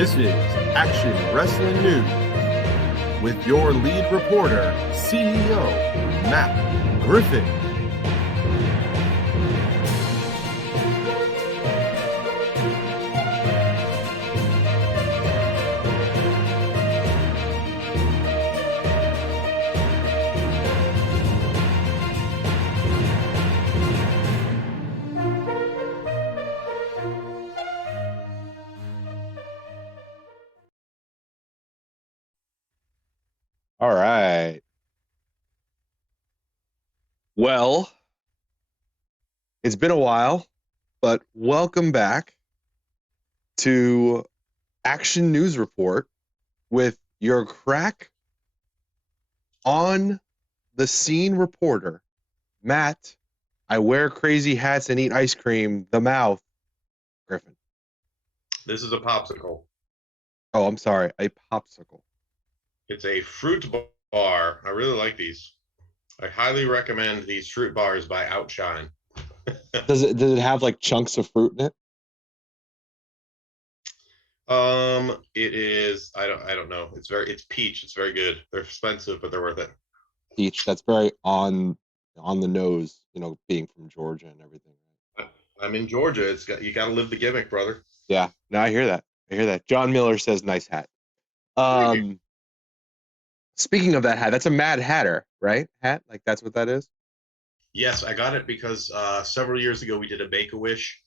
This is Action Wrestling News with your lead reporter, CEO Matt Griffin. All right. Well, it's been a while, but welcome back to Action News Report with your crack on the scene reporter, Matt. I wear crazy hats and eat ice cream, the mouth, Griffin. This is a popsicle. Oh, I'm sorry, a popsicle. It's a fruit bar. I really like these. I highly recommend these fruit bars by Outshine. Does it have like chunks of fruit in it? It is. I don't know. It's peach. It's very good. They're expensive, but they're worth it. Peach. That's very on the nose. You know, being from Georgia and everything. I'm in Georgia. You got to live the gimmick, brother. Yeah. No, I hear that. John Miller says nice hat. Speaking of that hat, that's a Mad Hatter, right? Hat? Like that's what that is? Yes, I got it because several years ago we did a Make-A-Wish.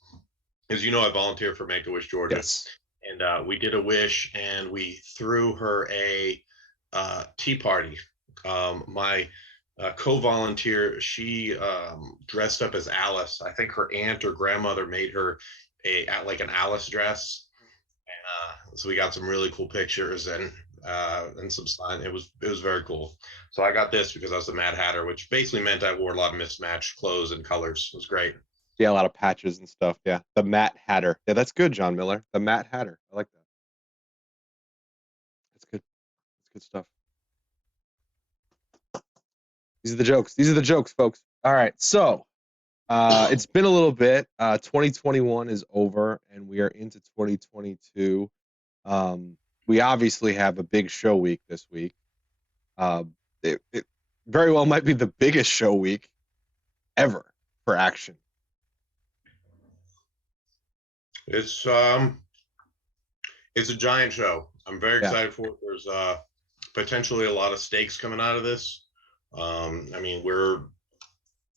As you know, I volunteer for Make-A-Wish Georgia. Yes. And we did a wish and we threw her a tea party. My co-volunteer, she dressed up as Alice. I think her aunt or grandmother made her like an Alice dress. And so we got some really cool pictures and some sign. It was very cool. So I got this because I was the Mad Hatter, which basically meant I wore a lot of mismatched clothes and colors. It was great. Yeah, a lot of patches and stuff. Yeah, the Matt Hatter. Yeah, that's good, John Miller. The Matt Hatter. I like that. That's good. That's good stuff. These are the jokes, folks. All right, so it's been a little bit. 2021 is over, and we are into 2022. We obviously have a big show week this week. It very well might be the biggest show week ever for Action. It's a giant show. I'm very excited for it. There's potentially a lot of stakes coming out of this. I mean, we're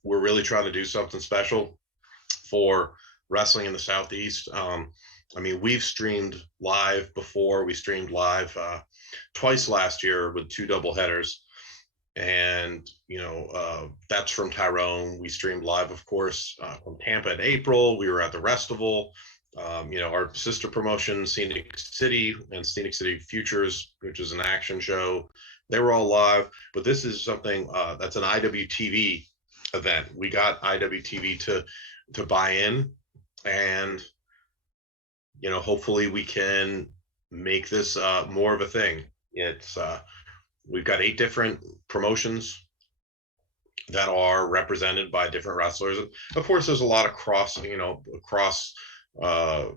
really trying to do something special for wrestling in the Southeast. I mean, we've streamed live before. We streamed live twice last year with 2 doubleheaders. And, you know, that's from Tyrone. We streamed live, of course, from Tampa in April. We were at the Restival. You know, our sister promotion, Scenic City and Scenic City Futures, which is an action show. They were all live. But this is something that's an IWTV event. We got IWTV to buy in. And, you know, hopefully we can make this more of a thing. It's we've got 8 different promotions that are represented by different wrestlers. Of course, there's a lot of cross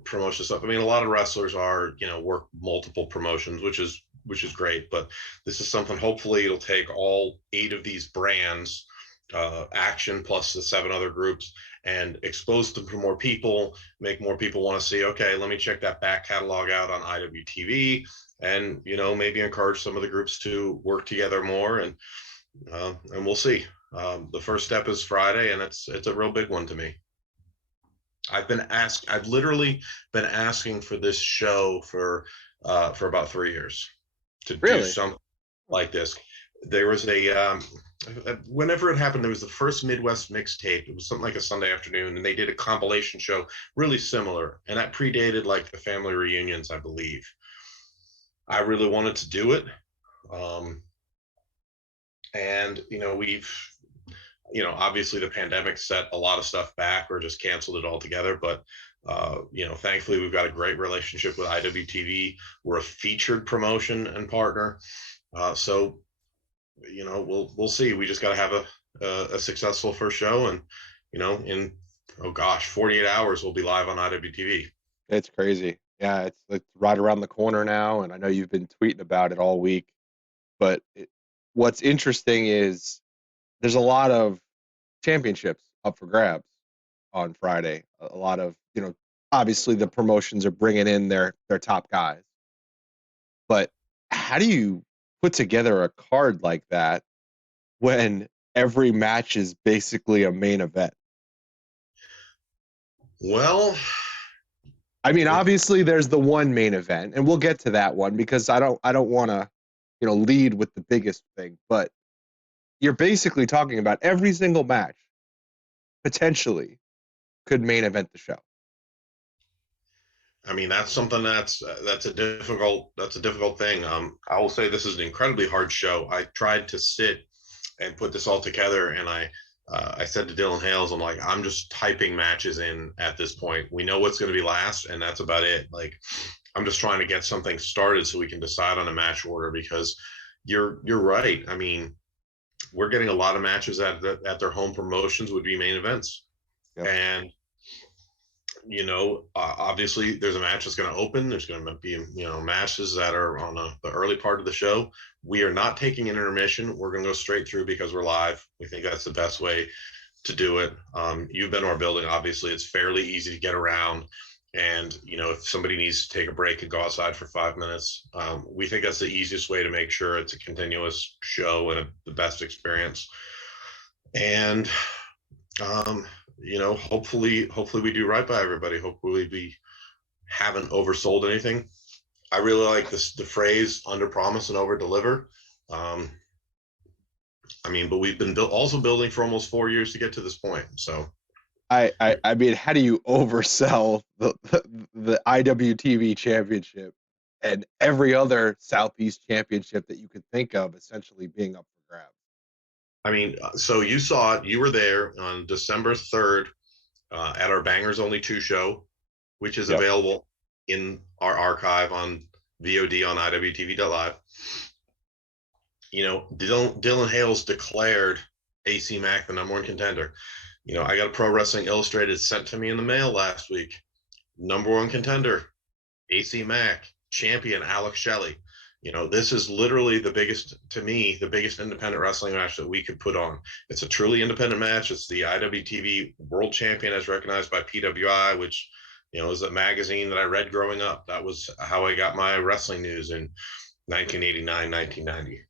promotion stuff. I mean, a lot of wrestlers are, you know, work multiple promotions, which is great. But this is something. Hopefully, it'll take all 8 of these brands, Action plus the 7 other groups, and expose them to more people, make more people want to see, okay, let me check that back catalog out on IWTV, and, you know, maybe encourage some of the groups to work together more, and we'll see. The first step is Friday, and it's a real big one to me. I've literally been asking for this show for about 3 years to do something like this. There was whenever it happened, there was the first Midwest mixtape. It was something like a Sunday afternoon, and they did a compilation show really similar, and that predated like the family reunions, I believe. I really wanted to do it. And, you know, obviously the pandemic set a lot of stuff back or just canceled it altogether. But, you know, thankfully we've got a great relationship with IWTV. We're a featured promotion and partner. So, you know, we'll see. We just got to have a successful first show, and, you know, in 48 hours we'll be live on IWTV. It's crazy. Yeah, it's right around the corner now, and I know you've been tweeting about it all week. But what's interesting is there's a lot of championships up for grabs on Friday. A lot of, obviously the promotions are bringing in their top guys. But how do you put together a card like that when every match is basically a main event? Well, I mean, obviously there's the one main event, and we'll get to that one because I don't want to, lead with the biggest thing, but you're basically talking about every single match potentially could main event the show. I mean, that's something that's a difficult thing. I will say this is an incredibly hard show. I tried to sit and put this all together, and I said to Dylan Hales, I'm like, I'm just typing matches in at this point. We know what's going to be last, and that's about it. Like, I'm just trying to get something started so we can decide on a match order, because you're right. I mean, we're getting a lot of matches at their home promotions would be main events. Yep. And obviously there's a match that's going to open. There's going to be, matches that are on the early part of the show. We are not taking an intermission. We're going to go straight through because we're live. We think that's the best way to do it. You've been to our building. Obviously, it's fairly easy to get around. And, if somebody needs to take a break and go outside for 5 minutes, we think that's the easiest way to make sure it's a continuous show and the best experience. And, hopefully we do right by everybody. Hopefully we haven't oversold anything. I really like the phrase under promise and over deliver. But we've been also building for almost 4 years to get to this point. So I mean, how do you oversell the IWTV Championship and every other Southeast Championship that you could think of essentially being up for grabs? I mean, so you saw it. You were there on December 3rd at our Bangers Only 2 show, which is available in our archive on VOD on iwtv.live. Dylan Hales declared AC Mack the #1 contender. I got a Pro Wrestling Illustrated sent to me in the mail last week. #1 contender, AC Mack. Champion, Alex Shelley. This is literally the biggest independent wrestling match that we could put on. It's a truly independent match. It's the IWTV World Champion as recognized by PWI, which, is a magazine that I read growing up. That was how I got my wrestling news in 1989, 1990.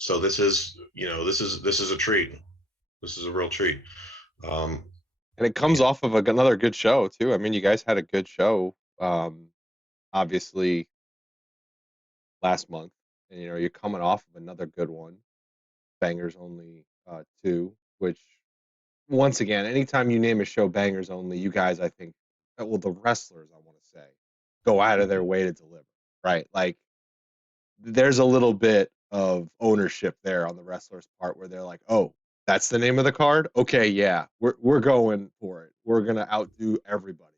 So this is a treat. This is a real treat. And it comes off of another good show too. I mean, you guys had a good show. Obviously last month, and you're coming off of another good one, Bangers Only 2, which once again, anytime you name a show Bangers Only, you guys, I think, well, the wrestlers, I want to say, go out of their way to deliver, right? Like, there's a little bit of ownership there on the wrestlers' part where they're like, oh, that's the name of the card? Okay, yeah, we're going for it. We're gonna outdo everybody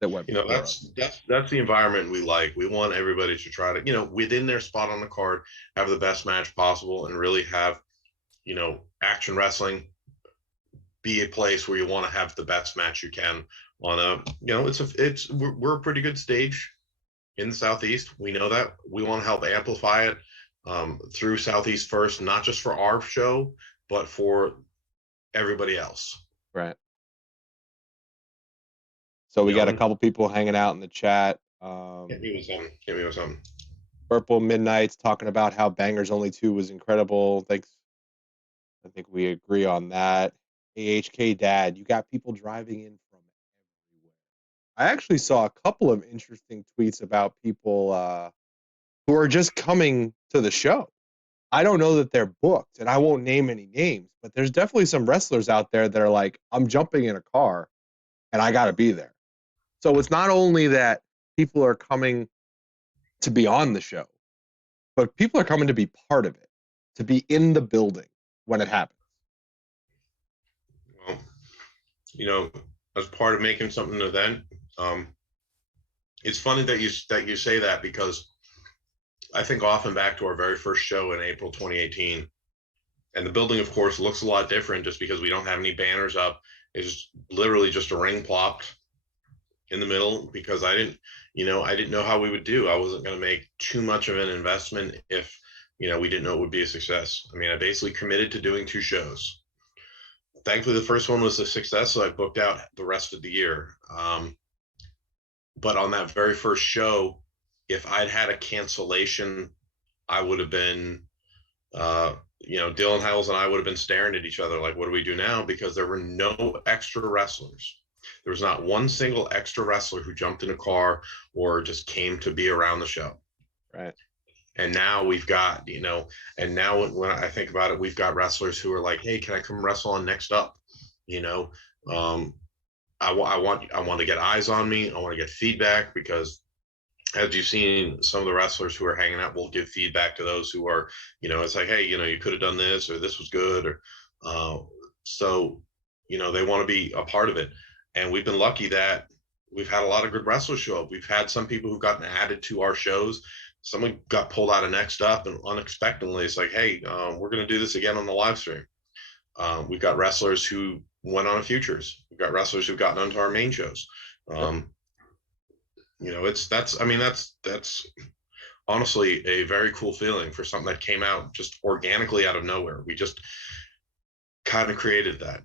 that went before us. That's the environment we like. We want everybody to try to, within their spot on the card, have the best match possible and really have, action wrestling be a place where you want to have the best match you can on a, we're a pretty good stage in the Southeast. We know that. We want to help amplify it through Southeast first, not just for our show, but for everybody else. Right. So we got a couple people hanging out in the chat. Hit me with something. Purple Midnight's talking about how Bangers Only 2 was incredible. Thanks. I think we agree on that. AHK Dad, you got people driving in from everywhere. I actually saw a couple of interesting tweets about people who are just coming to the show. I don't know that they're booked, and I won't name any names, but there's definitely some wrestlers out there that are like, I'm jumping in a car, and I got to be there. So it's not only that people are coming to be on the show, but people are coming to be part of it, to be in the building when it happens. Well, as part of making something an event, it's funny that you say that, because I think often back to our very first show in April 2018, and the building, of course, looks a lot different just because we don't have any banners up. It's literally just a ring plopped, in the middle because I didn't know how we would do. I wasn't going to make too much of an investment if, we didn't know it would be a success. I mean, I basically committed to doing 2 shows. Thankfully, the first one was a success, so I booked out the rest of the year. But on that very first show, if I'd had a cancellation, I would have been, Dylan Hiles and I would have been staring at each other like, what do we do now? Because there were no extra wrestlers. There was not one single extra wrestler who jumped in a car or just came to be around the show. Right. And now we've got, and now when I think about it, we've got wrestlers who are like, hey, can I come wrestle on Next Up? I want to get eyes on me. I want to get feedback because, as you've seen, some of the wrestlers who are hanging out will give feedback to those who are, it's like, hey, you could have done this, or this was good, or so, they want to be a part of it. And we've been lucky that we've had a lot of good wrestlers show up. We've had some people who've gotten added to our shows. Someone got pulled out of Next Up, and unexpectedly, it's like, hey, we're going to do this again on the live stream. We've got wrestlers who went on futures. We've got wrestlers who've gotten onto our main shows. That's honestly a very cool feeling for something that came out just organically out of nowhere. We just kind of created that.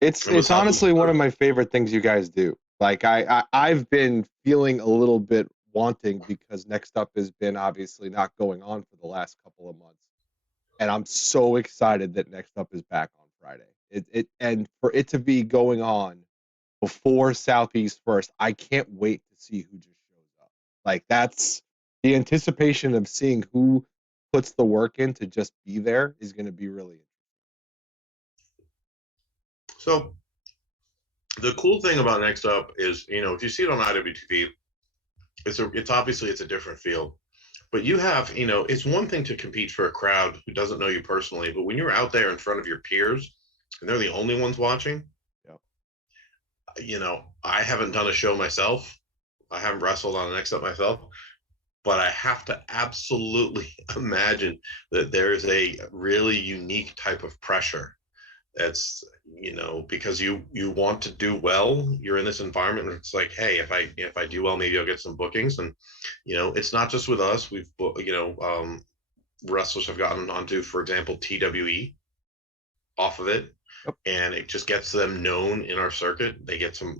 It's honestly one of my favorite things you guys do. Like I've been feeling a little bit wanting because Next Up has been obviously not going on for the last couple of months, and I'm so excited that Next Up is back on Friday. And for it to be going on before Southeast first, I can't wait to see who just shows up. Like, that's the anticipation of seeing who puts the work in to just be there is going to be really interesting. So the cool thing about Next Up is, if you see it on IWTV, it's obviously it's a different field, but you have, it's one thing to compete for a crowd who doesn't know you personally, but when you're out there in front of your peers and they're the only ones watching, I haven't done a show myself. I haven't wrestled on Next Up myself, but I have to absolutely imagine that there is a really unique type of pressure. That's, because you want to do well. You're in this environment where it's like, hey, if I do well, maybe I'll get some bookings. And, it's not just with us. We've, wrestlers have gotten onto, for example, TWE off of it. And it just gets them known in our circuit. They get some,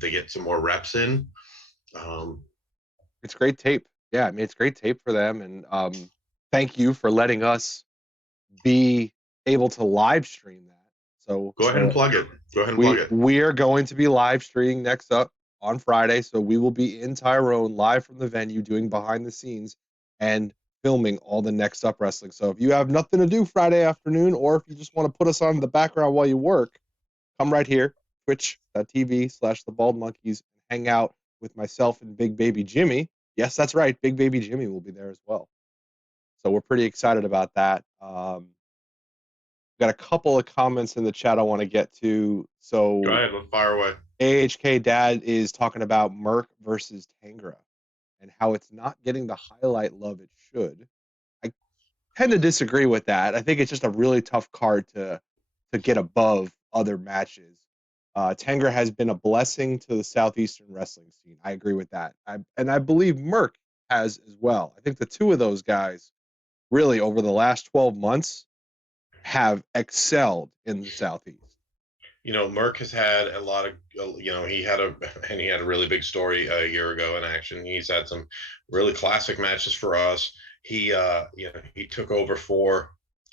they get some more reps in. It's great tape. Yeah, I mean, it's great tape for them. And thank you for letting us be able to live stream that. So go ahead and plug it. We are going to be live streaming Next Up on Friday. So we will be in Tyrone live from the venue doing behind the scenes and filming all the Next Up wrestling. So if you have nothing to do Friday afternoon, or if you just want to put us on the background while you work, come right here, twitch.tv/thebaldmonkeys, and hang out with myself and Big Baby Jimmy. Yes, that's right. Big Baby Jimmy will be there as well. So we're pretty excited about that. Got a couple of comments in the chat I want to get to. So go ahead, let's fire away. AHK Dad is talking about Merck versus Tangra and how it's not getting the highlight love it should. I tend to disagree with that. I think it's just a really tough card to get above other matches. Tangra has been a blessing to the Southeastern wrestling scene. I agree with that. And I believe Merck has as well. I think the two of those guys really over the last 12 months have excelled in the Southeast. Merck has had a lot of, he had a really big story a year ago in action. He's had some really classic matches for us. He took over for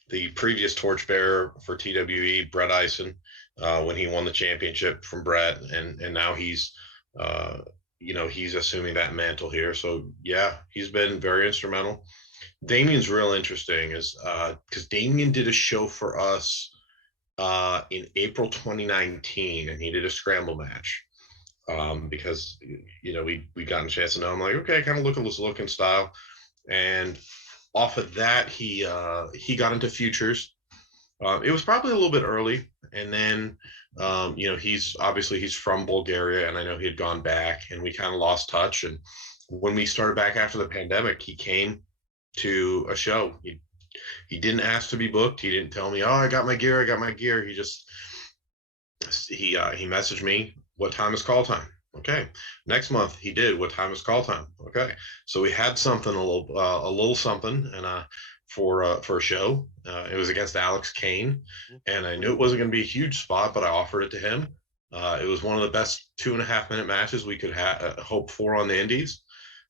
the previous torchbearer for TWE, Brett Eisen, when he won the championship from Brett, and now he's assuming that mantle here. So yeah, he's been very instrumental. Damien's real interesting is because Damien did a show for us in April 2019, and he did a scramble match because we got a chance to know him. Like, okay, kind of look at this look and style, and off of that he got into futures. It was probably a little bit early, and then he's from Bulgaria, and I know he had gone back, and we kind of lost touch. And when we started back after the pandemic, he came to a show. He didn't ask to be booked. He didn't tell me, oh, I got my gear. He just he messaged me what time is call time? Okay. Next month he did, what time is call time? Okay. So we had something, a little something, and for a show. It was against Alex Kane, and I knew it wasn't going to be a huge spot, but I offered it to him. It was one of the best 2.5-minute matches we could hope for on the Indies.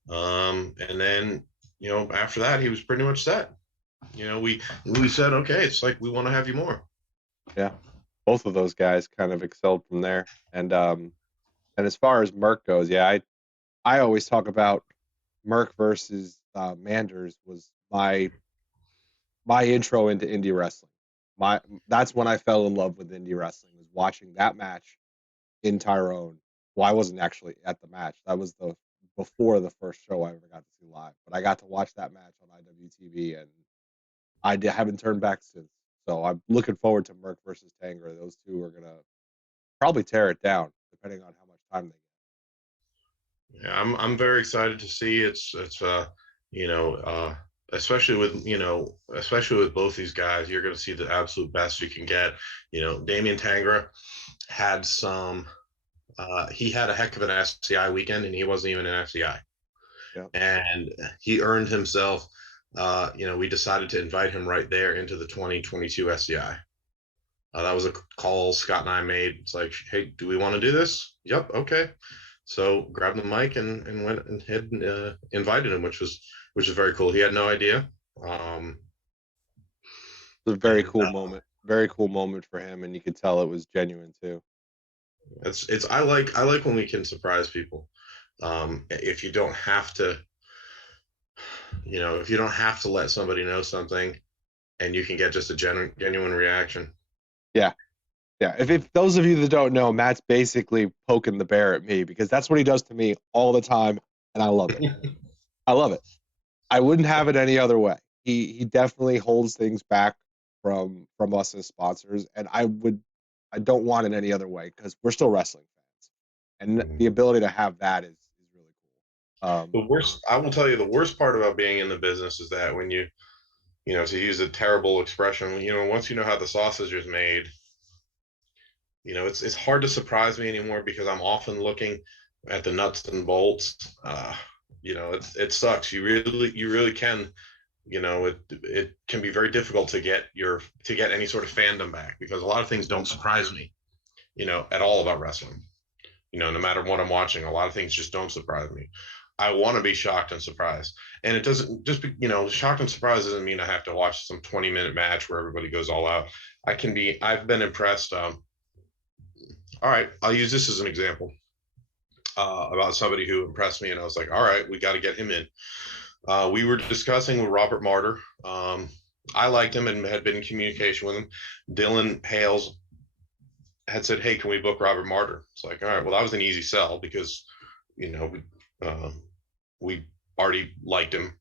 And then, after that, he was pretty much set. We said, okay, it's like, we want to have you more. Yeah. Both of those guys kind of excelled from there. And as far as Merck goes, yeah, I always talk about Merck versus Manders was my intro into indie wrestling. That's when I fell in love with indie wrestling, was watching that match in Tyrone. Well, I wasn't actually at the match. That was before the first show I ever got to see live. But I got to watch that match on IWTV, and I haven't turned back since. So I'm looking forward to Merck versus Tanger. Those two are gonna probably tear it down, depending on how much time they get. Yeah, I'm very excited to see. It's especially with both these guys, you're going to see the absolute best you can get. Damian Tangra had he had a heck of an SCI weekend, and he wasn't even an SCI. Yeah. And he earned himself, we decided to invite him right there into the 2022 SCI. That was a call Scott and I made. It's like, hey, do we want to do this? Yep. Okay. So grabbed the mic and went ahead and invited him, which was very cool. He had no idea. It was a very cool moment. Very cool moment for him, and you could tell it was genuine too. I like when we can surprise people. If you don't have to, let somebody know something, and you can get just a genuine reaction. Yeah. Yeah, if those of you that don't know, Matt's basically poking the bear at me, because that's what he does to me all the time, and I love it. I love it. I wouldn't have it any other way. He definitely holds things back from us as sponsors, and I don't want it any other way, because we're still wrestling fans, and the ability to have that is really cool. I will tell you, the worst part about being in the business is that when to use a terrible expression, once you know how the sausage is made, it's hard to surprise me anymore, because I'm often looking at the nuts and bolts. It sucks. You really can, it can be very difficult to get any sort of fandom back, because a lot of things don't surprise me, at all about wrestling. No matter what I'm watching, a lot of things just don't surprise me. I want to be shocked and surprised. And it doesn't just be, shocked and surprised doesn't mean I have to watch some 20-minute match where everybody goes all out. I've been impressed. All right, I'll use this as an example about somebody who impressed me, and I was like, all right, we got to get him in. We were discussing with Robert Martyr. I liked him and had been in communication with him. Dylan Hales had said, hey, can we book Robert Martyr? It's like, all right, well, that was an easy sell, because, we already liked him.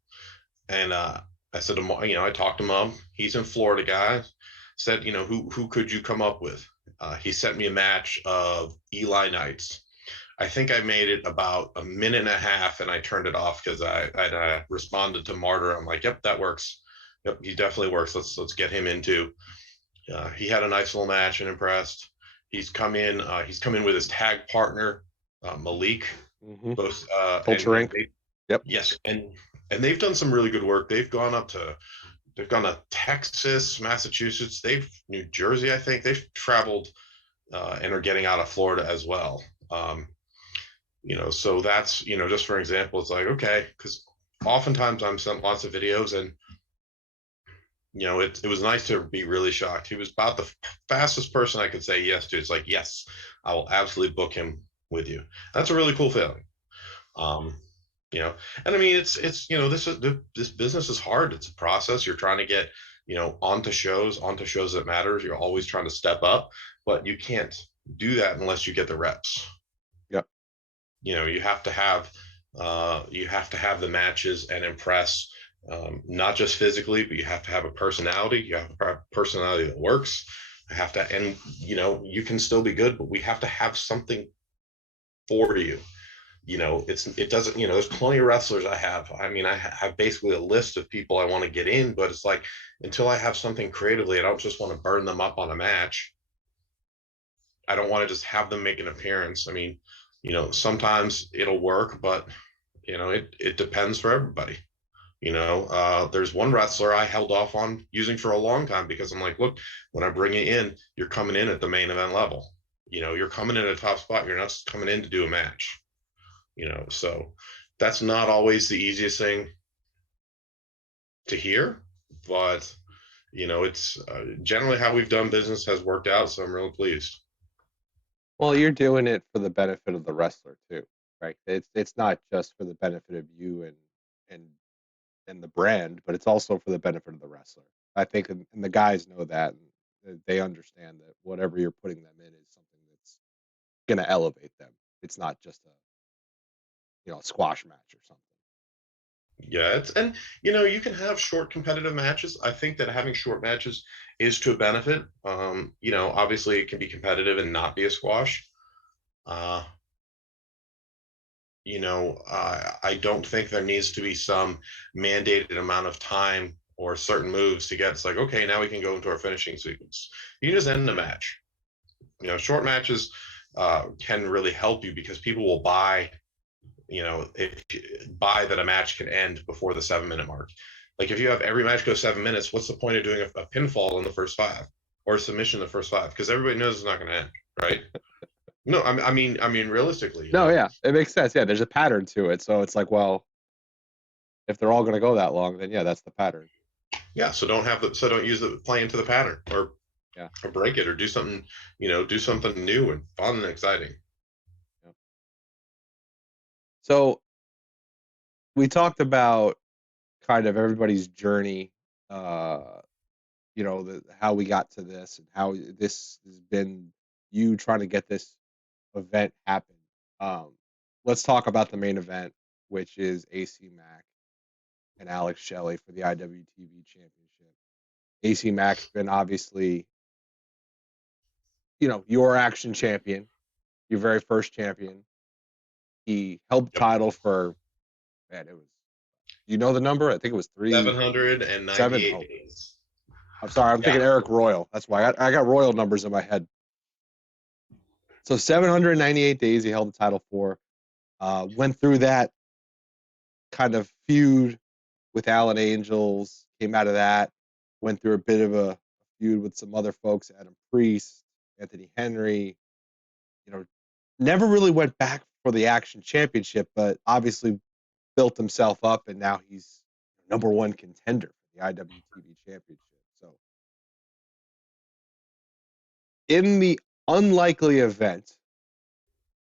And I said to him, I talked him up. He's in Florida, guys. Said, who could you come up with? He sent me a match of Eli Knights. I think I made it about a minute and a half, and I turned it off because I responded to Martyr. I'm like, yep, that works. Yep, he definitely works. Let's get him in too. He had a nice little match and impressed. He's come in with his tag partner, Malik. Mm-hmm. Both Culture Inc. Yep. Yes, and they've done some really good work. They've gone to Texas, Massachusetts, New Jersey, I think. They've traveled and are getting out of Florida as well. So that's, just for example, it's like, okay, because oftentimes I'm sent lots of videos, and it was nice to be really shocked. He was about the fastest person I could say yes to. It's like, yes, I will absolutely book him with you. That's a really cool feeling. And I mean, it's this business is hard. It's a process. You're trying to get, onto shows that matters. You're always trying to step up, but you can't do that unless you get the reps. Yep. You have to have the matches and impress, not just physically, but you have to have a personality. You have to have a personality that works. And you can still be good, but we have to have something for you. It doesn't, there's plenty of wrestlers I have. I mean, I have basically a list of people I want to get in, but it's like, until I have something creatively, I don't just want to burn them up on a match. I don't want to just have them make an appearance. I mean, sometimes it'll work, but it depends for everybody. There's one wrestler I held off on using for a long time because I'm like, look, when I bring you in, you're coming in at the main event level. You're coming in at a top spot. You're not just coming in to do a match. So that's not always the easiest thing to hear, but it's generally how we've done business has worked out. So I'm really pleased. Well, you're doing it for the benefit of the wrestler too, right? It's not just for the benefit of you and the brand, but it's also for the benefit of the wrestler. I think, and the guys know that, and they understand that whatever you're putting them in is something that's going to elevate them. It's not just a squash match or something. Yeah, and you can have short competitive matches. I think that having short matches is to a benefit. Obviously it can be competitive and not be a squash. I don't think there needs to be some mandated amount of time or certain moves to get. It's like, okay, now we can go into our finishing sequence. You just end the match. Short matches can really help you because people will buy that a match can end before the 7-minute mark. Like if you have every match go 7 minutes, what's the point of doing a pinfall in the first 5 or a submission in the first 5? Because everybody knows it's not going to end, right? No, I mean, realistically. No, yeah, it makes sense. Yeah, there's a pattern to it, so it's like, well, if they're all going to go that long, then yeah, that's the pattern. Yeah, so don't play into the pattern or break it or do something, do something new and fun and exciting. Yeah. So we talked about kind of everybody's journey, how we got to this and how this has been you trying to get this event happen. Let's talk about the main event, which is AC Mack and Alex Shelley for the IWTV Championship. AC Mack's been obviously, your action champion, your very first champion. He held the title for, man, it was, you know the number? I think it was 798 days. I'm sorry, I'm thinking Eric Royal. That's why I got Royal numbers in my head. So 798 days he held the title for. Went through that kind of feud with Alan Angels, came out of that, went through a bit of a feud with some other folks, Adam Priest, Anthony Henry, never really went back for the Action Championship, but obviously built himself up, and now he's #1 contender for the IWTV Championship. So in the unlikely event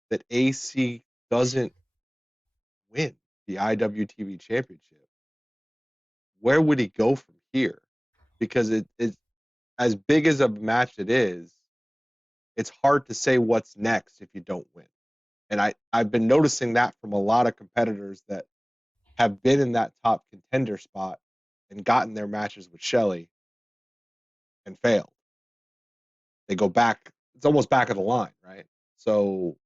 that AC doesn't win the IWTV Championship, where would he go from here? Because it's as big as a match it is, it's hard to say what's next if you don't win. And I've been noticing that from a lot of competitors that have been in that top contender spot and gotten their matches with Shelley and failed. They go back, it's almost back of the line, right? So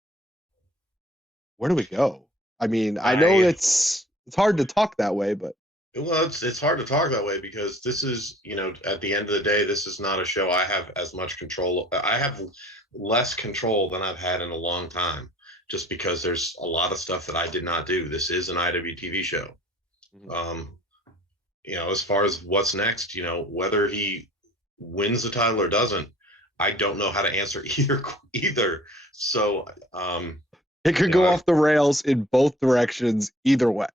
where do we go? I mean, I know it's hard to talk that way, but well, it's hard to talk that way because this is, at the end of the day, this is not a show I have as much control. I have less control than I've had in a long time, just because there's a lot of stuff that I did not do. This is an IWTV show. Mm-hmm. As far as what's next, whether he wins the title or doesn't, I don't know how to answer either. So it could go off the rails in both directions either way.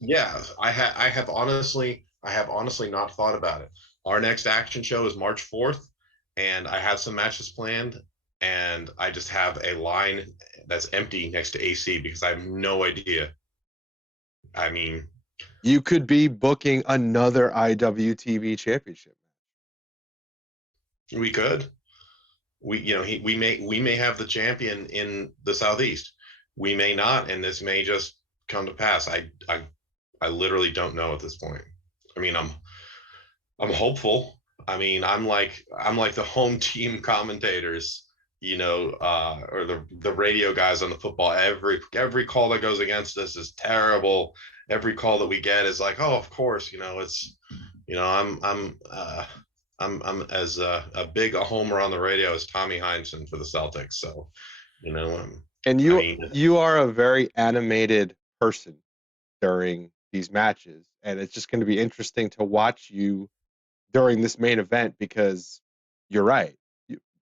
Yeah, I have honestly not thought about it. Our next action show is March 4th, and I have some matches planned, and I just have a line that's empty next to AC because I have no idea. I mean, you could be booking another IWTV Championship. We could. We may have the champion in the Southeast. We may not, and this may just come to pass. I literally don't know at this point. I mean, I'm hopeful. I mean, I'm like the home team commentators, or the radio guys on the football. Every call that goes against us is terrible. Every call that we get is like, oh, of course, it's, I'm as a big a homer on the radio as Tommy Heinsohn for the Celtics. So, you know, And I mean, you are a very animated person during these matches, and it's just going to be interesting to watch you during this main event because you're right,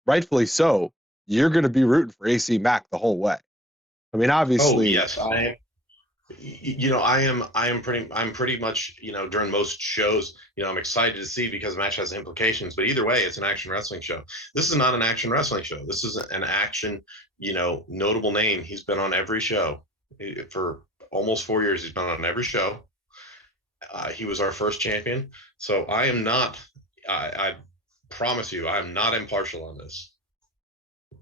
rightfully so. You're going to be rooting for AC Mack the whole way. I mean, oh obviously, yes, I am. You know, I'm pretty much, you know, during most shows, you know, I'm excited to see because the match has implications, but either way, it's an action wrestling show. This is not an action wrestling show. This is an action, you know, notable name. He's been on every show for almost 4 years. He's been on every show. He was our first champion. So I am not, I promise you, I'm not impartial on this,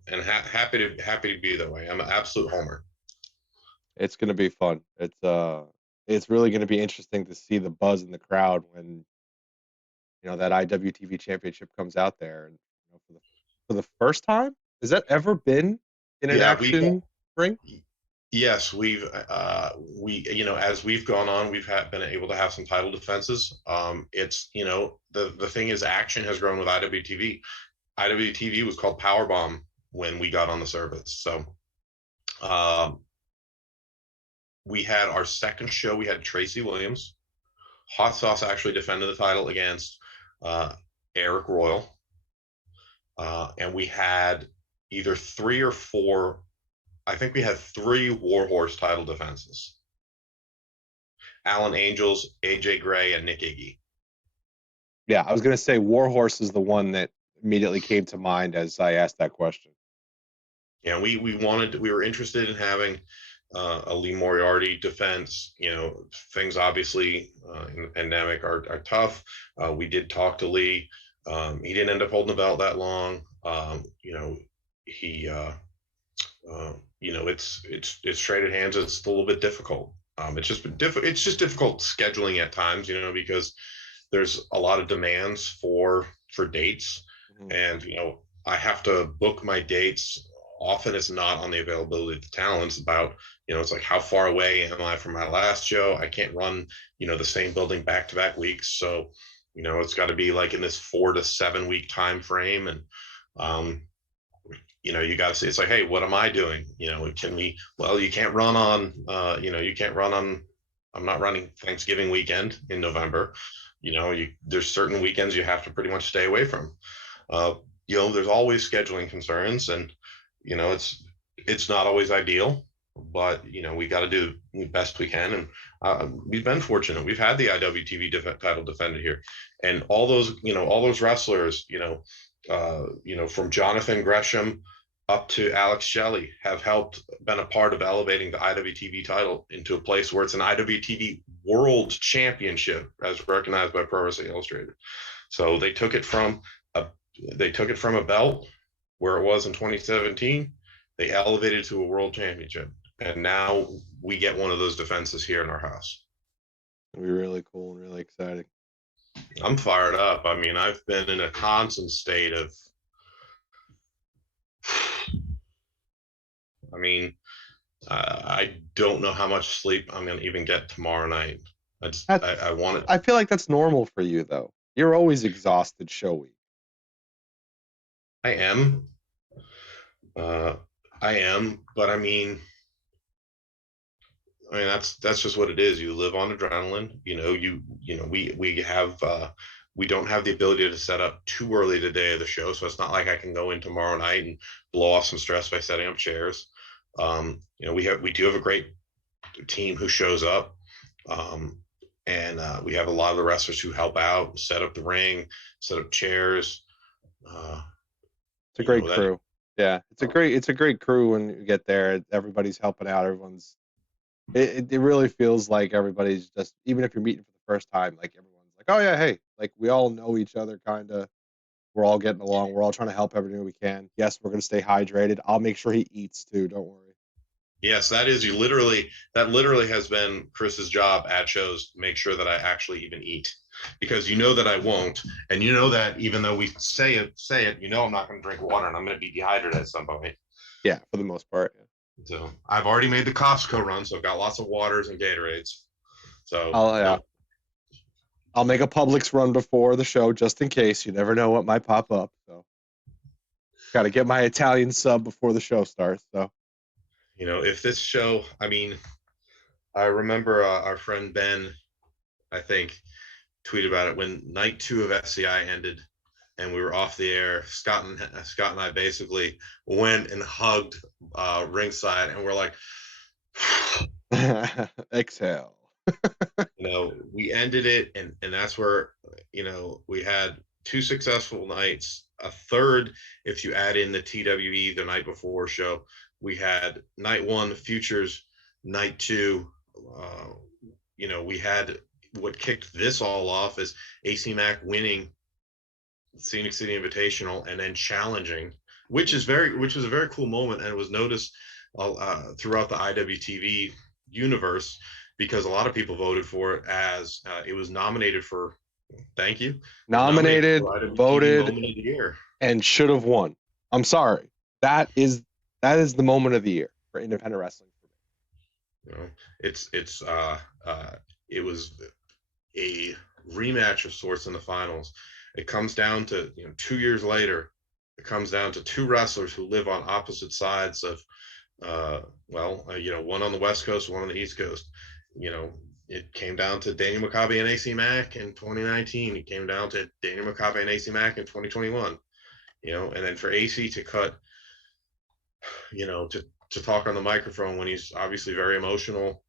and happy to be that way. I'm an absolute homer. it's going to be fun. It's really going to be interesting to see the buzz in the crowd when that IWTV Championship comes out there, and for the first time, has that ever been in an Yeah, action ring? yes, we you know, as we've gone on, been able to have some title defenses. It's, you know, the thing is, action has grown with IWTV. IWTV was called Powerbomb when we got on the service. So we had our second show. We had Tracy Williams. Hot Sauce actually defended the title against Eric Royal, and we had either 3 or 4. I think we had 3 Warhorse title defenses. Alan Angels, AJ Gray, and Nick Iggy. Yeah, I was going to say Warhorse is the one that immediately came to mind as I asked that question. Yeah, we were interested in having a Lee Moriarty defense. You know, things obviously in the pandemic are tough. We did talk to Lee. He didn't end up holding the belt that long. You know, he you know, it's traded hands. It's a little bit difficult. It's just difficult scheduling at times, you know, because there's a lot of demands for dates, and you know, I have to book my dates. Often it's not on the availability of the talents. About, you know, it's like, how far away am I from my last show? I can't run, you know, the same building back to back weeks, so you know, it's got to be like in this 4 to 7 week time frame. And you know, you got to say, it's like, hey, what am I doing? You know, well, you can't run on, you know, you can't run on, I'm not running Thanksgiving weekend in November. You know, there's certain weekends you have to pretty much stay away from. You know, there's always scheduling concerns, and, you know, it's not always ideal, but, you know, we got to do the best we can. And we've been fortunate. We've had the IWTV title defended here, and all those wrestlers, you know, from Jonathan Gresham up to Alex Shelley have been a part of elevating the IWTV title into a place where it's an IWTV World Championship as recognized by Pro Wrestling Illustrated. So they took it from a belt where it was in 2017. They elevated to a World Championship, and now we get one of those defenses here in our house. It'll be really cool and really exciting. I'm fired up. I mean, I've been in a constant state of, I mean, I don't know how much sleep I'm going to even get tomorrow night. I want it. I feel like that's normal for you, though. You're always exhausted show week. I am, but I mean, that's just what it is. You live on adrenaline. You know, we don't have the ability to set up too early the day of the show, so it's not like I can go in tomorrow night and blow off some stress by setting up chairs. You know, we do have a great team who shows up, and we have a lot of the wrestlers who help out, set up the ring, set up chairs. It's a great crew. Yeah, it's a great crew when you get there. Everybody's helping out. It really feels like everybody's just, even if you're meeting for the first time, like everyone's like, oh yeah, hey, like we all know each other kind of. We're all getting along. We're all trying to help everything we can. Yes, we're going to stay hydrated. I'll make sure he eats too. Don't worry. Yes, that literally has been Chris's job at shows, to make sure that I actually even eat, because you know that I won't, and you know that even though we say it, you know I'm not going to drink water, and I'm going to be dehydrated at some point. Yeah, for the most part. Yeah. So I've already made the Costco run, so I've got lots of waters and Gatorades. So yeah. I'll make a Publix run before the show just in case. You never know what might pop up. So, got to get my Italian sub before the show starts. So, If this show, I mean, I remember our friend Ben, I think, tweeted about it when night 2 of SCI ended and we were off the air. Scott and I basically went and hugged ringside, and we're like, exhale. We ended it, and that's where we had 2 successful nights, a third if you add in the TWE the night before show. We had night 1 Futures, night 2 we had what kicked this all off is AC Mack winning Scenic City Invitational and then challenging, which was a very cool moment, and it was noticed throughout the IWTV universe because a lot of people voted for it as it was nominated for. Thank you. Nominated, voted, moment of the year, and should have won. I'm sorry. That is the moment of the year for independent wrestling. It was a rematch of sorts in the finals. It comes down to 2 years later. It comes down to 2 wrestlers who live on opposite sides of one on the West Coast, one on the East Coast. It came down to Daniel McCabe and AC Mack in 2019. It came down to Daniel McCabe and AC Mack in 2021. And then for AC to cut, to talk on the microphone when he's obviously very emotional,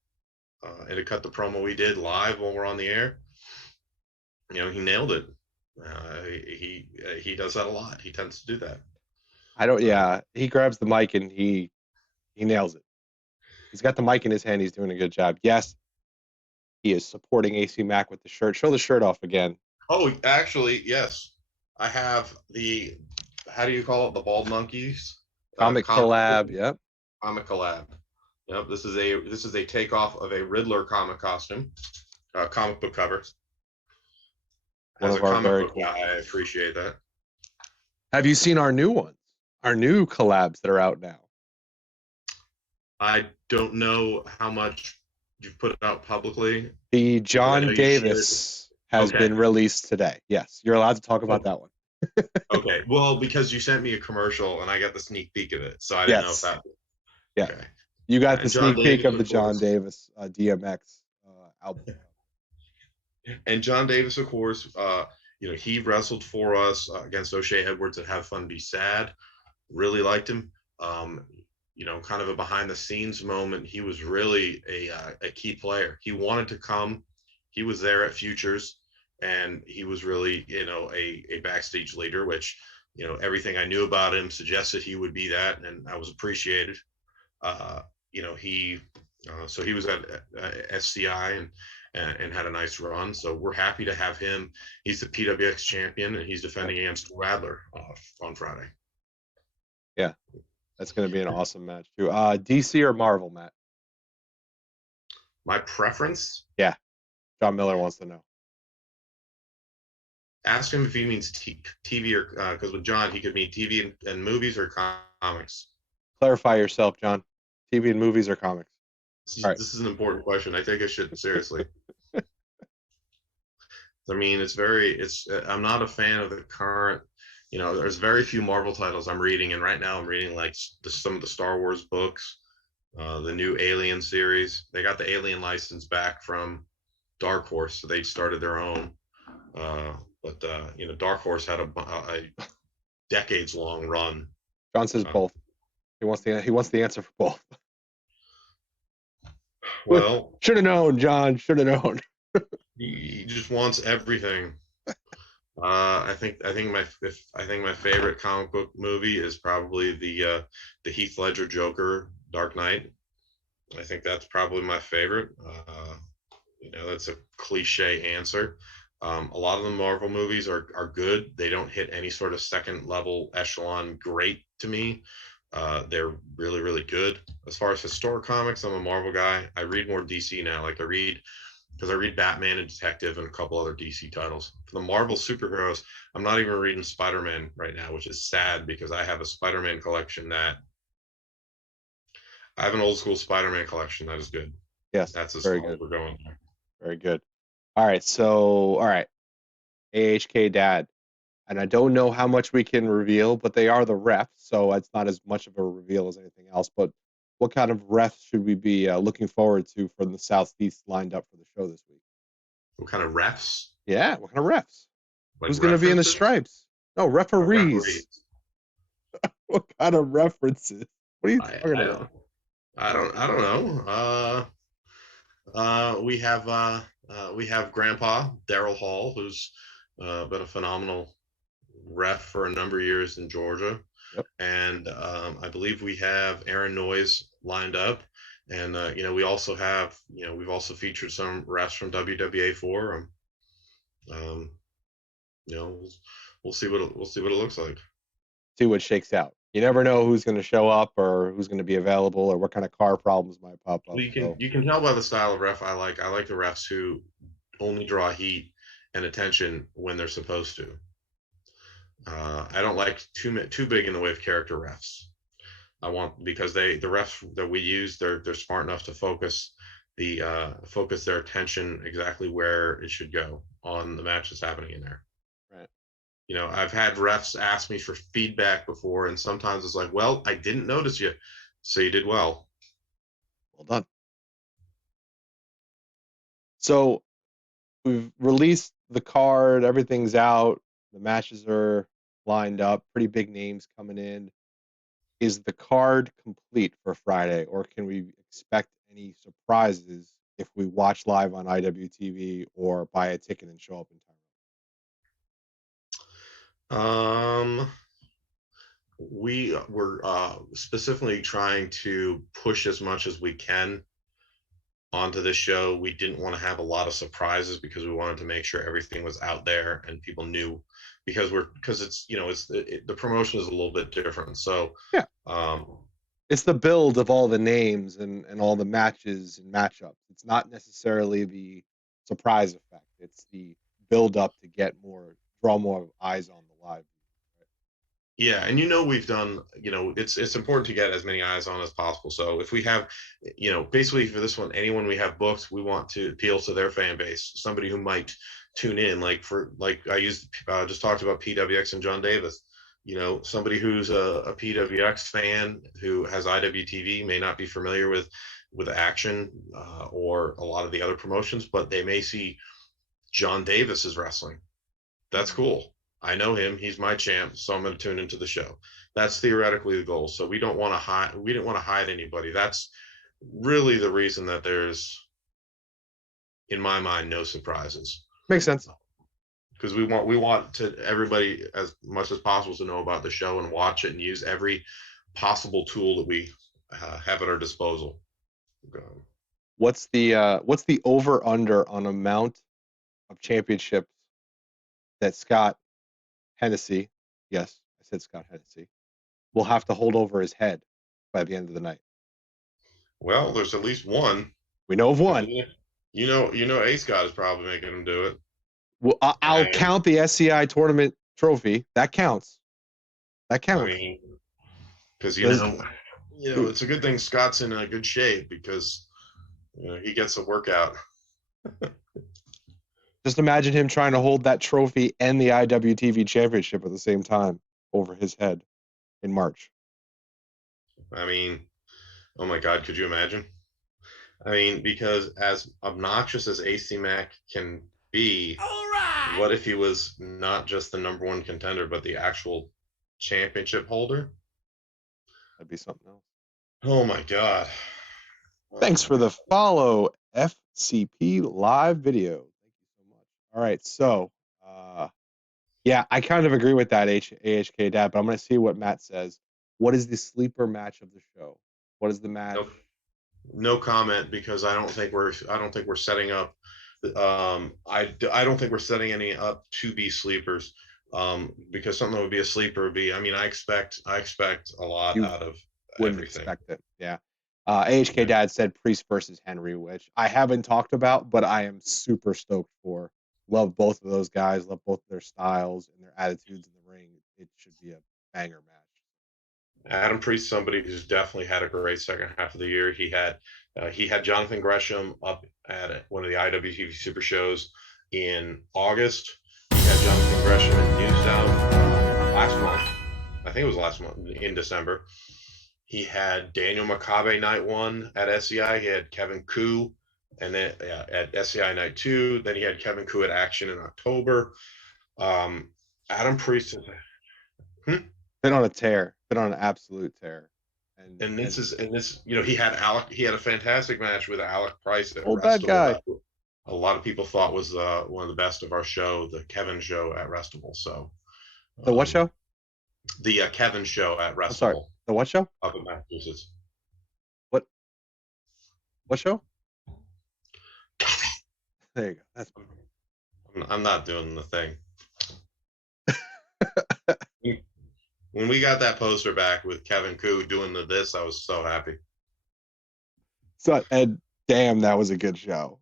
and to cut the promo we did live when we're on the air, he nailed it. He does that a lot. He tends to do that. He grabs the mic and he nails it. He's got the mic in his hand. He's doing a good job. Yes, he is supporting AC Mack with the shirt. Show the shirt off again. Oh, actually, yes. I have the, how do you call it? The Bald Monkeys? Comic collab. Yep. Comic collab. Yep. This is a takeoff of a Riddler comic costume, comic book cover. As a comic book guy, I appreciate that. Have you seen our new ones? Our new collabs that are out now? I don't know how much you've put out publicly. The John Davis has been released today. Yes, you're allowed to talk about that one. Okay, well, because you sent me a commercial and I got the sneak peek of it, so I didn't know if that. Yeah, okay. You got the sneak peek of the John Davis DMX album. And John Davis, of course, he wrestled for us against O'Shea Edwards at Have Fun Be Sad. Really liked him. Kind of a behind the scenes moment. He was really a key player. He wanted to come. He was there at Futures, and he was really, a backstage leader, which, everything I knew about him suggested he would be that, and I was appreciated. So he was at SCI and had a nice run. So we're happy to have him. He's the PWX champion, and he's defending against Radler on Friday. Yeah, that's going to be an awesome match too. DC or Marvel, Matt? My preference? Yeah, John Miller wants to know. Ask him if he means TV or because with John he could mean TV and movies or comics. Clarify yourself, John. TV and movies or comics? This is an important question. I take I shouldn't seriously. I mean, I'm not a fan of the current, there's very few Marvel titles I'm reading. And right now I'm reading like some of the Star Wars books, the new Alien series. They got the Alien license back from Dark Horse. So they started their own. But Dark Horse had a decades long run. John says both. He wants the answer for both. Well, should have known, John. Should have known. He just wants everything. I think my favorite comic book movie is probably the Heath Ledger Joker Dark Knight. I think that's probably my favorite. That's a cliche answer. A lot of the Marvel movies are good. They don't hit any sort of second level echelon great to me. They're really, really good. As far as historic comics, I'm a Marvel guy. I read more DC now. Like I read Batman and Detective and a couple other DC titles. For the Marvel superheroes, I'm not even reading Spider-Man right now, which is sad because I have a Spider-Man collection I have an old school Spider-Man collection that is good. Yes, that's as very far good. as we're going there. Very good. All right. AHK Dad. And I don't know how much we can reveal, but they are the refs, so it's not as much of a reveal as anything else. But what kind of refs should we be looking forward to for the SouthEast lined up for the show this week? What kind of refs? Yeah, what kind of refs? Like Who's going to be in the references? stripes? No, referees. What kind of references? What are you talking about? I don't know. We have Grandpa Daryl Hall, who's been a phenomenal ref for a number of years in Georgia. Yep. And I believe we have Aaron Noyes lined up. And we also have, we've also featured some refs from WWA4. We'll see what it looks like. See what shakes out. You never know who's going to show up or who's going to be available or what kind of car problems might pop up. Well, you can tell by the style of ref I like. I like the refs who only draw heat and attention when they're supposed to. I don't like too big in the way of character refs. Because the refs that we use, they're smart enough to focus their attention exactly where it should go on the match that's happening in there. Right. I've had refs ask me for feedback before, and sometimes it's like, well, I didn't notice you, so you did well. Well done. So we've released the card, everything's out, the matches are lined up, pretty big names coming in. Is the card complete for Friday, or can we expect any surprises if we watch live on IWTV or buy a ticket and show up in time? We were specifically trying to push as much as we can onto this show. We didn't want to have a lot of surprises because we wanted to make sure everything was out there and people knew, because the promotion is a little bit different. So yeah, it's the build of all the names and all the matches and matchups. It's not necessarily the surprise effect. It's the build up to draw more eyes on the live. Yeah, and we've done, it's important to get as many eyes on as possible. So if we have, basically for this one, anyone we have booked, we want to appeal to their fan base, somebody who might tune in, like I just talked about PWX and John Davis. Somebody who's a PWX fan who has IWTV may not be familiar with Action or a lot of the other promotions, but they may see John Davis is wrestling. That's cool. I know him. He's my champ, so I'm going to tune into the show. That's theoretically the goal. So we didn't want to hide anybody. That's really the reason that there's, in my mind, no surprises. Makes sense. Because we want to everybody as much as possible to know about the show and watch it and use every possible tool that we have at our disposal. What's the over under on amount of championships that Scott Hennessy, yes, I said Scott Hennessy, will have to hold over his head by the end of the night? Well, there's at least one. We know of one. A Scott is probably making him do it. Well, I'll count the SCI Tournament trophy. That counts. That counts. I mean, because it's a good thing Scott's in a good shape, because he gets a workout. Just imagine him trying to hold that trophy and the IWTV Championship at the same time over his head in March. I mean, oh my God, could you imagine? I mean, because as obnoxious as AC Mack can be, what if he was not just the #1 contender, but the actual championship holder? That'd be something else. Oh my God. Thanks for the follow, FCP live video. Thank you so much. All right, so yeah, I kind of agree with that, AHK Dad, but I'm going to see what Matt says. What is the sleeper match of the show? What is the match? No comment, because I don't think we're setting up. I don't think we're setting any up to be sleepers. Because something that would be a sleeper would be. I mean, I expect a lot out of everything. Expect it, yeah. AHK Dad said Priest versus Henry, which I haven't talked about, but I am super stoked for. Love both of those guys. Love both their styles and their attitudes in the ring. It should be a banger match. Adam Priest, somebody who's definitely had a great second half of the year. He had Jonathan Gresham up at one of the IWTV Super Shows in August. He had Jonathan Gresham in Newtown last month. I think it was last month in December. He had Daniel Makabe night 1 at SCI. He had Kevin Koo, and then at SCI night 2. Then he had Kevin Koo at Action in October. Adam Priest is Been on a tear. Been on an absolute tear. And this, he had a fantastic match with Alec Price at old bad guy. A lot of people thought was one of the best of our show, the Kevin show at Restival. So the what show? The Kevin show at Restival. I'm sorry. The what show? Up in Massachusetts. What show? There you go. That's I'm not doing the thing. When we got that poster back with Kevin Koo doing this, I was so happy. So, and damn, that was a good show.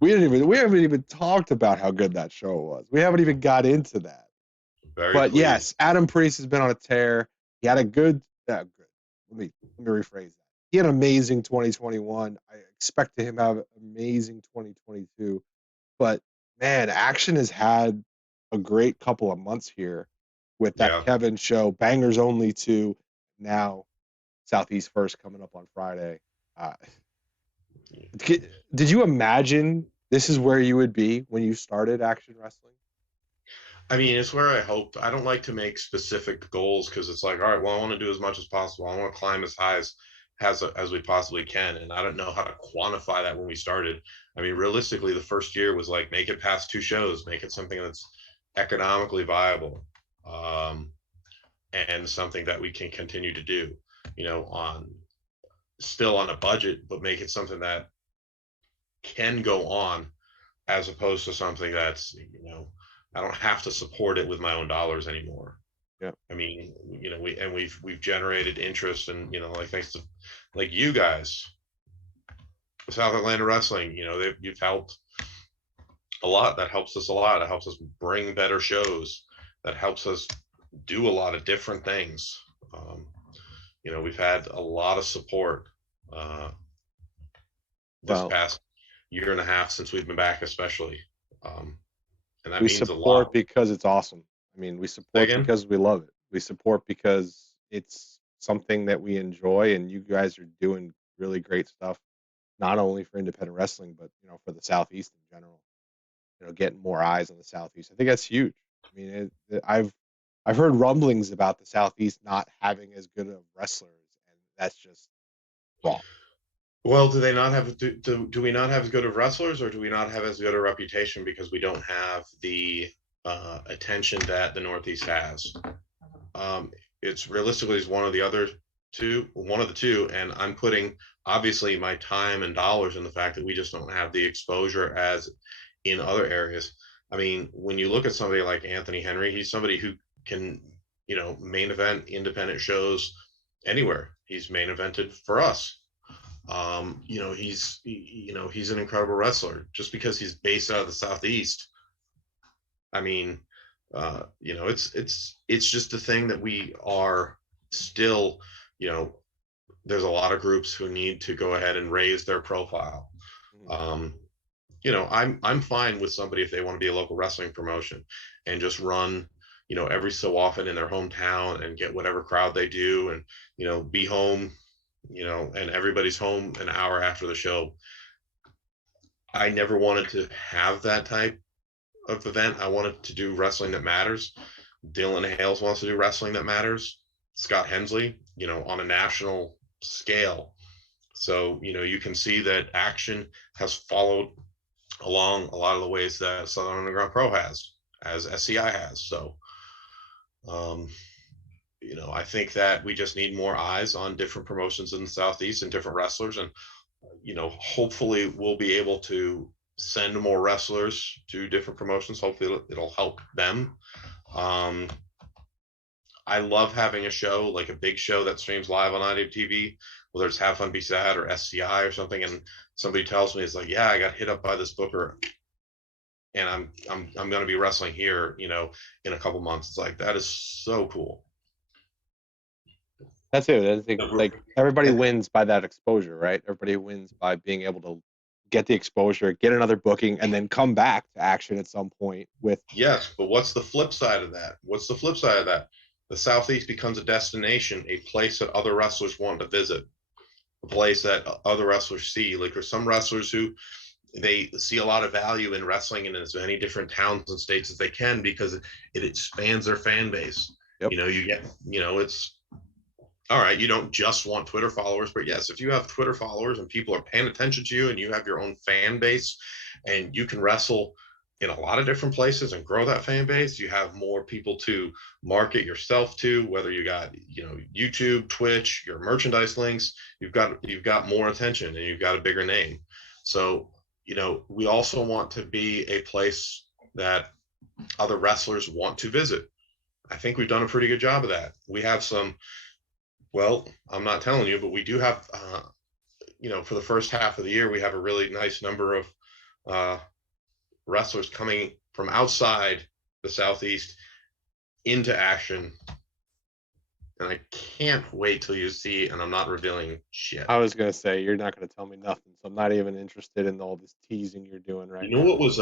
We haven't even talked about how good that show was. We haven't even got into that. Very but pleased. Yes, Adam Priest has been on a tear. He had a good. Let me rephrase that. He had an amazing 2021. I expected him to have an amazing 2022. But man, Action has had a great couple of months here with that Kevin show, Bangers Only 2, now Southeast First coming up on Friday. Did you imagine this is where you would be when you started Action Wrestling? I mean, it's where I hoped. I don't like to make specific goals because it's like, all right, well, I want to do as much as possible. I want to climb as high as we possibly can. And I don't know how to quantify that when we started. I mean, realistically, the first year was like, make it past 2 shows, make it something that's economically viable, and something that we can continue to do, still on a budget, but make it something that can go on, as opposed to something that's, I don't have to support it with my own dollars anymore. Yeah. I mean, we've generated interest, and like thanks to like you guys, South Atlanta Wrestling, you've helped a lot. That helps us a lot. It helps us bring better shows. That helps us do a lot of different things. We've had a lot of support this past year and a half since we've been back, especially. And that means a lot. We support because it's awesome. I mean, we support because we love it. We support because it's something that we enjoy, and you guys are doing really great stuff, not only for independent wrestling, but for the Southeast in general. Getting more eyes on the Southeast. I think that's huge. I mean, I've heard rumblings about the Southeast not having as good of wrestlers, and that's just wrong. Well, do they not have do we not have as good of wrestlers, or do we not have as good a reputation because we don't have the attention that the Northeast has? It's realistically is one of the two, and I'm putting obviously my time and dollars in the fact that we just don't have the exposure as in other areas. I mean, when you look at somebody like Anthony Henry, he's somebody who can, main event independent shows anywhere. He's main evented for us. He's an incredible wrestler. Just because he's based out of the Southeast, I mean, it's just the thing that we are still, there's a lot of groups who need to go ahead and raise their profile. I'm fine with somebody if they want to be a local wrestling promotion and just run, every so often in their hometown and get whatever crowd they do, and, be home, and everybody's home an hour after the show. I never wanted to have that type of event. I wanted to do wrestling that matters. Dylan Hales wants to do wrestling that matters. Scott Hensley, on a national scale. So, you can see that Action has followed along a lot of the ways that Southern Underground Pro has, as SCI has. So, I think that we just need more eyes on different promotions in the Southeast and different wrestlers. And, hopefully we'll be able to send more wrestlers to different promotions. Hopefully it'll help them. I love having a show, like a big show that streams live on IWTV, whether it's Have Fun Be Sad or SCI or something, and somebody tells me, it's like, yeah, I got hit up by this booker and I'm going to be wrestling here, in a couple months. It's like, that is so cool. That's it. I think like everybody wins by that exposure, right? Everybody wins by being able to get the exposure, get another booking, and then come back to action at some point with. Yes, but what's the flip side of that? What's the flip side of that? The Southeast becomes a destination, a place that other wrestlers want to visit, a place that other wrestlers see. Like there's some wrestlers who they see a lot of value in wrestling in as many different towns and states as they can because it expands their fan base. Yep. You get, it's all right. You don't just want Twitter followers, but yes, if you have Twitter followers and people are paying attention to you and you have your own fan base and you can wrestle in a lot of different places and grow that fan base, you have more people to market yourself to, whether you got, YouTube, Twitch, your merchandise links, you've got more attention and you've got a bigger name. So, we also want to be a place that other wrestlers want to visit. I think we've done a pretty good job of that. We have some, well, I'm not telling you, but we do have, for the first half of the year, we have a really nice number of wrestlers coming from outside the Southeast into action. And I can't wait till you see, and I'm not revealing shit. I was going to say, you're not going to tell me nothing, so I'm not even interested in all this teasing you're doing right now. What was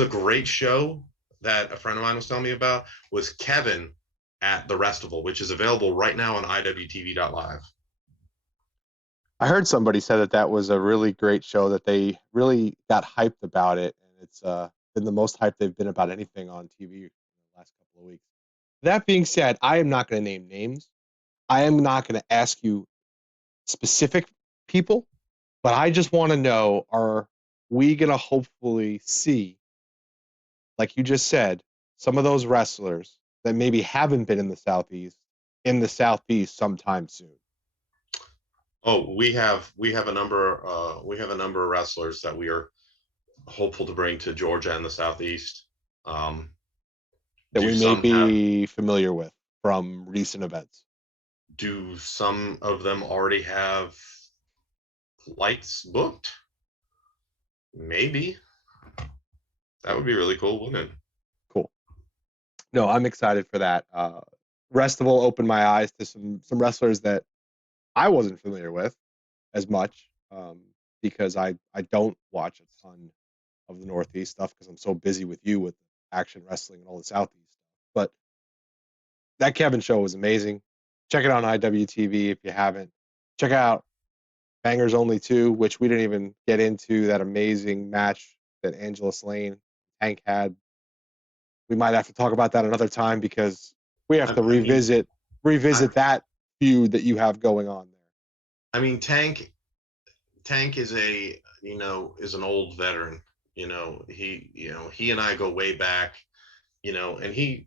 a great show that a friend of mine was telling me about was Kevin at the Restival, which is available right now on iwtv.live. I heard somebody said that was a really great show, that they really got hyped about it, and it's been the most hyped they've been about anything on TV in the last couple of weeks. That being said, I am not going to name names. I am not going to ask you specific people, but I just want to know, are we going to hopefully see, like you just said, some of those wrestlers that maybe haven't been in the Southeast sometime soon? Oh, we have a number of wrestlers that we are hopeful to bring to Georgia and the Southeast. That we may be familiar with from recent events. Do some of them already have flights booked? Maybe. That would be really cool, wouldn't it? Cool. No, I'm excited for that. Restival opened my eyes to some wrestlers that I wasn't familiar with as much, because I don't watch a ton of the Northeast stuff because I'm so busy with you with action wrestling and all the Southeast stuff. But that Kevin show was amazing. Check it out on IWTV if you haven't. Check out Bangers Only 2, which we didn't even get into, that amazing match that Angela Slane Tank had. We might have to talk about that another time because we have to revisit that feud that you have going on there. I mean, Tank is is an old veteran. He and I go way back, and he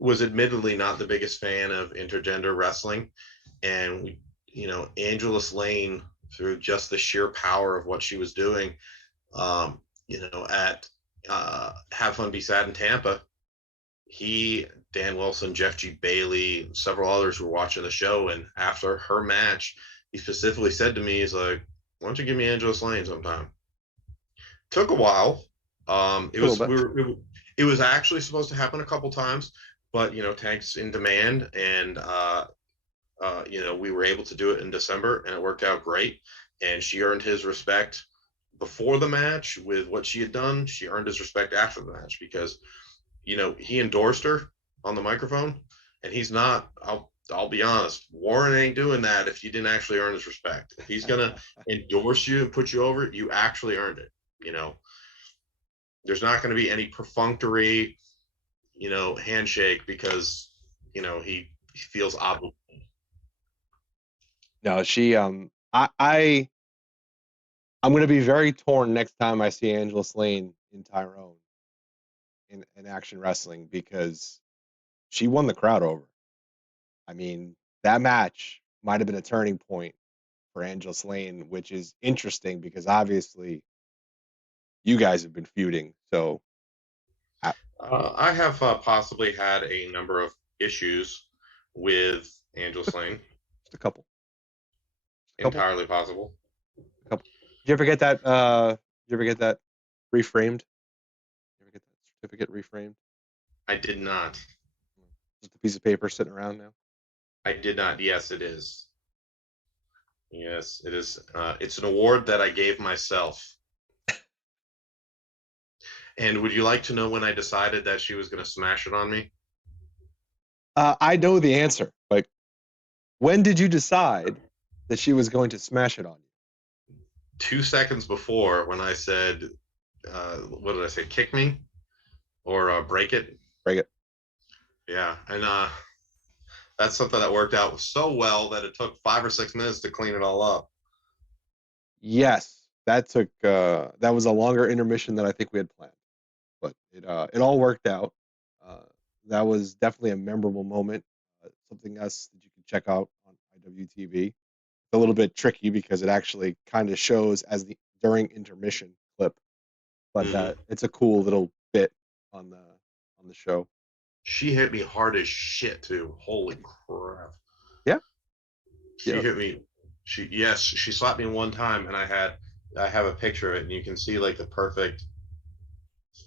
was admittedly not the biggest fan of intergender wrestling. And Angela Slane, through just the sheer power of what she was doing, at Have Fun Be Sad in Tampa, Dan Wilson, Jeff G. Bailey, several others were watching the show, and after her match, he specifically said to me, he's like, why don't you give me Angela Slane sometime? Took a while. It was actually supposed to happen a couple times, but Tank's in demand, and we were able to do it in December, and it worked out great. And she earned his respect before the match with what she had done. She earned his respect after the match because, he endorsed her on the microphone, and he's not. I'll be honest, Warren ain't doing that if you didn't actually earn his respect. If he's gonna endorse you and put you over, you actually earned it. There's not going to be any perfunctory, handshake because, he feels obligated. No, she, I'm going to be very torn next time I see Angela Slane in Tyrone in action wrestling, because she won the crowd over. I mean, that match might have been a turning point for Angela Slane, which is interesting because obviously you guys have been feuding. So I have possibly had a number of issues with Angela Slane. Just a couple. Entirely possible. A couple. Did you ever get that? Reframed? Did you ever get that certificate reframed? I did not. Just a piece of paper sitting around now. I did not. Yes, it is. Yes, it is. It's an award that I gave myself. And would you like to know when I decided that she was going to smash it on me? I know the answer. Like, when did you decide that she was going to smash it on you? 2 seconds before, when I said, what did I say? Kick me or break it? Break it. Yeah, and that's something that worked out so well that it took 5 or 6 minutes to clean it all up. Yes, that took that was a longer intermission than I think we had planned, but it all worked out. That was definitely a memorable moment. Something else that you can check out on IWTV. It's a little bit tricky because it actually kind of shows as the during intermission clip, but it's a cool little bit on the show. She hit me hard as shit too. Holy crap! Yeah, She hit me. She slapped me one time, and I have a picture of it, and you can see like the perfect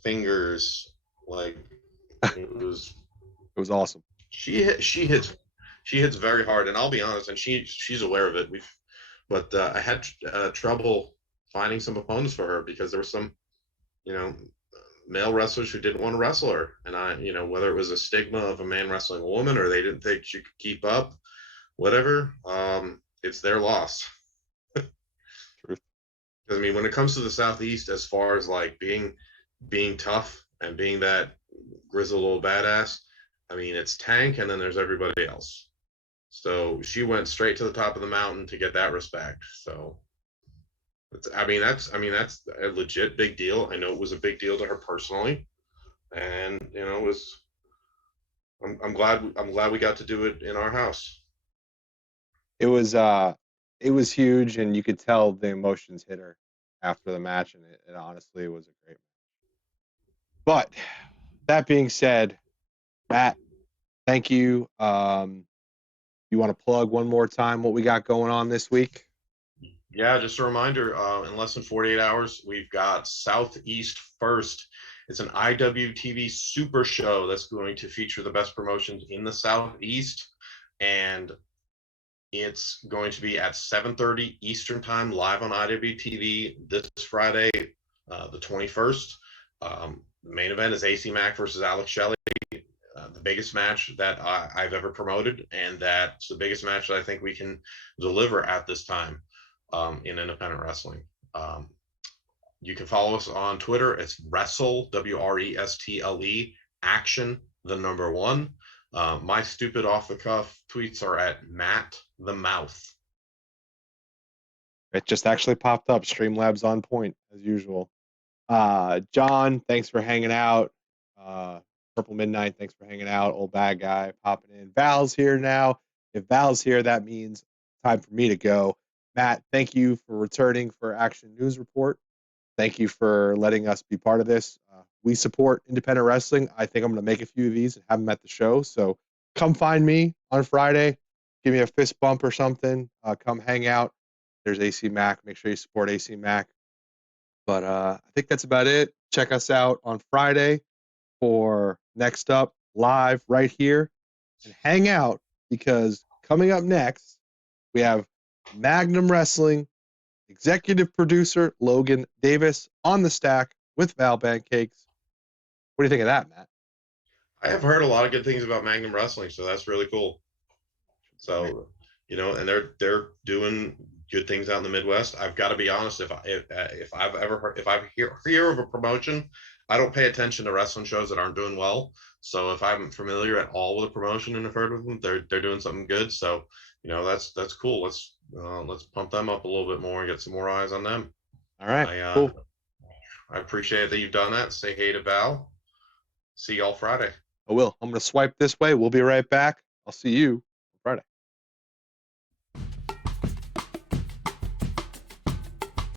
fingers. Like it was awesome. She hits very hard, and I'll be honest, and she's aware of it. But I had trouble finding some opponents for her because there were some, male wrestlers who didn't want to wrestle her, and whether it was a stigma of a man wrestling a woman or they didn't think she could keep up, whatever. It's their loss. Truth. I mean, when it comes to the Southeast, as far as like being tough and being that grizzled little badass, I mean, it's Tank, and then there's everybody else. So she went straight to the top of the mountain to get that respect. So, that's a legit big deal. I know it was a big deal to her personally, and it was. I'm glad we got to do it in our house. It was huge, and you could tell the emotions hit her after the match, and it honestly was a great match. But that being said, Matt, thank you. You want to plug one more time what we got going on this week? Yeah, just a reminder, in less than 48 hours, we've got Southeast First. It's an IWTV super show that's going to feature the best promotions in the Southeast, and it's going to be at 7:30 Eastern Time, live on IWTV this Friday, the 21st. The main event is AC Mack versus Alex Shelley. The biggest match that I've ever promoted, and that's the biggest match that I think we can deliver at this time in independent wrestling. You can follow us on Twitter. It's Wrestle, WRESTLE, Action, the number 1. My stupid off the cuff tweets are at Matt the Mouth. It just actually popped up. Streamlabs on point as usual. John, thanks for hanging out. Purple Midnight, thanks for hanging out. Old bad guy popping in. Val's here now. If Val's here, that means time for me to go. Matt, thank you for returning for Action News Report. Thank you for letting us be part of this. We support independent wrestling. I think I'm going to make a few of these and have them at the show. So come find me on Friday. Give me a fist bump or something. Come hang out. There's AC Mack. Make sure you support AC Mack. But I think that's about it. Check us out on Friday for Next Up live right here. And hang out, because coming up next, we have Magnum Wrestling executive producer Logan Davis on the stack with Val Pancakes. What do you think of that, Matt? I have heard a lot of good things about Magnum Wrestling, so that's really cool. So, and they're doing good things out in the Midwest. I've got to be honest. If I hear of a promotion, I don't pay attention to wrestling shows that aren't doing well. So if I'm familiar at all with a promotion and have heard of them, they're doing something good. So that's cool. Let's pump them up a little bit more and get some more eyes on them. All right, cool. I appreciate that you've done that. Say hey to Val. See y'all Friday. I will. I'm going to swipe this way. We'll be right back. I'll see you